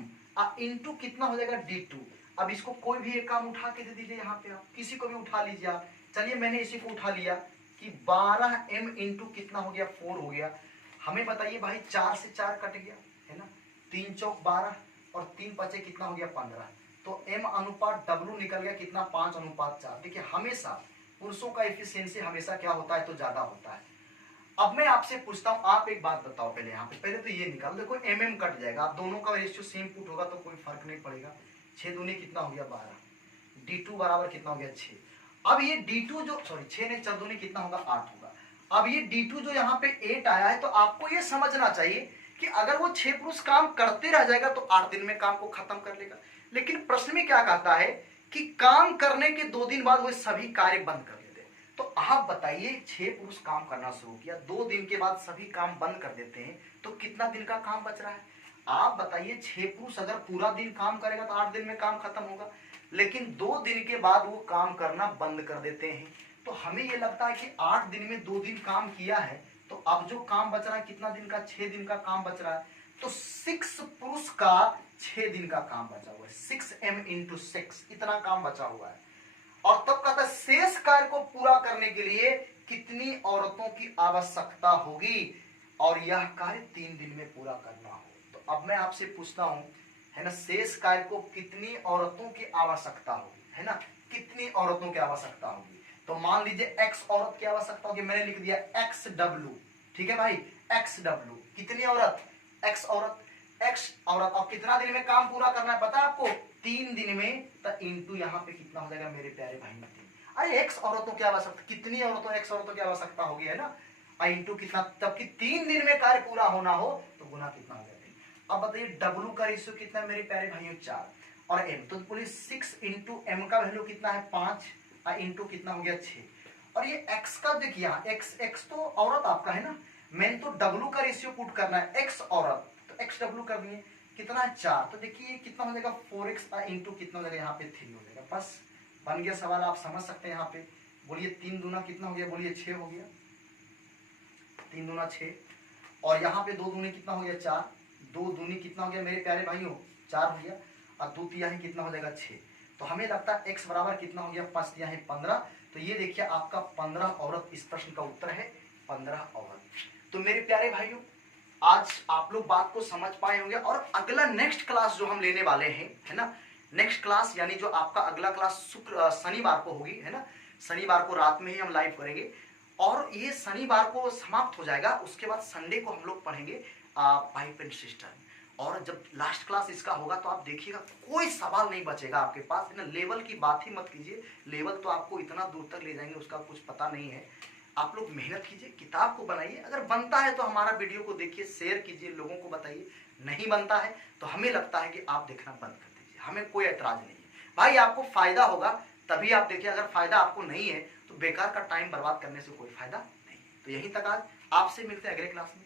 इंटू कितना हो जाएगा D2। अब इसको कोई भी एक काम उठा के दे दीजिए, यहाँ पे आप किसी को भी उठा लीजिए आप। चलिए मैंने इसी को उठा लिया कि 12m इंटू कितना हो गया 4 हो गया। हमें बताइए भाई 4 से 4 कट गया, है ना, 3 चौक 12 और 3 पचे कितना हो गया 15, तो m अनुपात W निकल गया कितना 5 अनुपात 4। देखिए हमेशा पुरुषों का एफिशिएंसी हमेशा क्या होता है, तो ज्यादा होता है। अब मैं आपसे पूछता हूं, आप एक बात बताओ पहले, यहाँ पे पहले तो ये निकाल देखो, mm कट जाएगा, आप दोनों का रेशियो सेम पुट होगा तो कोई फर्क नहीं पड़ेगा। 6 दूनी कितना हो गया 12, D2 बराबर कितना हो गया 6। अब ये D2 जो 6 ने 4 दूनी कितना होगा 8 होगा। अब ये D2 जो यहाँ पे 8 आया है, तो आपको ये समझना चाहिए कि अगर वो 6 पुरुष काम करते रह जाएगा तो 8 दिन में काम को खत्म कर लेगा। लेकिन प्रश्न में क्या कहता है कि काम करने के 2 दिन बाद वो सभी कार्य बंद कर, तो आप बताइए 6 पुरुष काम करना शुरू किया, 2 दिन के बाद सभी काम बंद कर देते हैं, तो कितना दिन का काम बच रहा है। आप बताइए 6 पुरुष अगर पूरा दिन काम करेगा तो 8 दिन में काम खत्म होगा, लेकिन 2 दिन के बाद वो काम करना बंद कर देते हैं। तो हमें ये लगता है कि 8 दिन में 2 दिन काम किया है, तो अब जो काम बच रहा है कितना दिन का 6 दिन का काम बच रहा है, तो 6 पुरुष का 6 दिन का काम बचा हुआ है, 6m इंटू 6 इतना काम बचा हुआ है। और तब कहता है शेष कार्य को पूरा करने के लिए कितनी औरतों की आवश्यकता होगी, और यह कार्य 3 दिन में पूरा करना हो। तो अब मैं आपसे पूछता हूं, है ना, शेष कार्य को कितनी औरतों की आवश्यकता होगी, है ना, कितनी औरतों की आवश्यकता होगी। तो मान लीजिए x औरत की आवश्यकता होगी, मैंने लिख दिया XW, ठीक है भाई, XW कितनी औरत, x औरत, x औरत। अब कितना दिन में काम पूरा करना है पता है आपको, 3 दिन में, तो इंटू यहाँ पे कितना हो जाएगा मेरे प्यारे भाई 3। अरे x औरतों की आवश्यकता, कितनी औरतों x औरतों की आवश्यकता होगी, है ना। और इंटू कितना, तब कि 3 दिन में कार्य पूरा होना हो तो गुना कितना हो गया 3। अब बताइए डब्लू का रेशियो कितना है मेरे प्यारे भाइयों 4, और एम तो बोलिए 6 इंटू एम का वैल्यू कितना है 5 और इंटू कितना हो गया 6। और ये एक्स का देखिए यहाँ एक्स तो औरत आपका है ना, मेन तो डब्लू का रेशियो पुट करना है, एक्स औरत तो एक्स डब्लू कर दिए, कितना है 4, तो देखिए कितना हो जाएगा 4x इंटू कितना हो जाएगा यहाँ पे 3 हो जाएगा। बस बन गया सवाल, आप समझ सकते हैं यहाँ पे। बोलिए 3 दूना कितना हो गया, बोलिए 6 हो गया, 3 दूना 6, और यहाँ पे 2 दूनी कितना हो गया 4, 2 दूनी कितना हो गया मेरे प्यारे भाइयों 4 हो गया, और 2 तिहाई कितना हो जाएगा 6। तो हमें लगता है x बराबर कितना हो गया 5 तिहाई 15। तो ये देखिए आपका 15 औरत इस प्रश्न का उत्तर है, 15 औरत। तो मेरे प्यारे भाइयों आज आप लोग बात को समझ पाए होंगे, और अगला नेक्स्ट क्लास जो हम लेने वाले हैं है ना, नेक्स्ट क्लास यानी जो आपका अगला क्लास शनिवार को होगी है ना, शनिवार को रात में ही हम लाइव करेंगे, और ये शनिवार को समाप्त हो जाएगा। उसके बाद संडे को हम लोग पढ़ेंगे पाइप एंड सिस्टम, और जब लास्ट क्लास इसका होगा तो आप देखिएगा कोई सवाल नहीं बचेगा आपके पास है ना। लेवल की बात ही मत कीजिए, लेवल तो आपको इतना दूर तक ले जाएंगे उसका कुछ पता नहीं है। आप लोग मेहनत कीजिए, किताब को बनाइए, अगर बनता है तो हमारा वीडियो को देखिए, शेयर कीजिए, लोगों को बताइए। नहीं बनता है तो हमें लगता है कि आप देखना बंद कर दीजिए, हमें कोई ऐतराज नहीं है भाई, आपको फायदा होगा तभी आप देखिए, अगर फायदा आपको नहीं है तो बेकार का टाइम बर्बाद करने से कोई फायदा नहीं है। तो यहीं तक आज, आपसे मिलते हैं अगले क्लास में।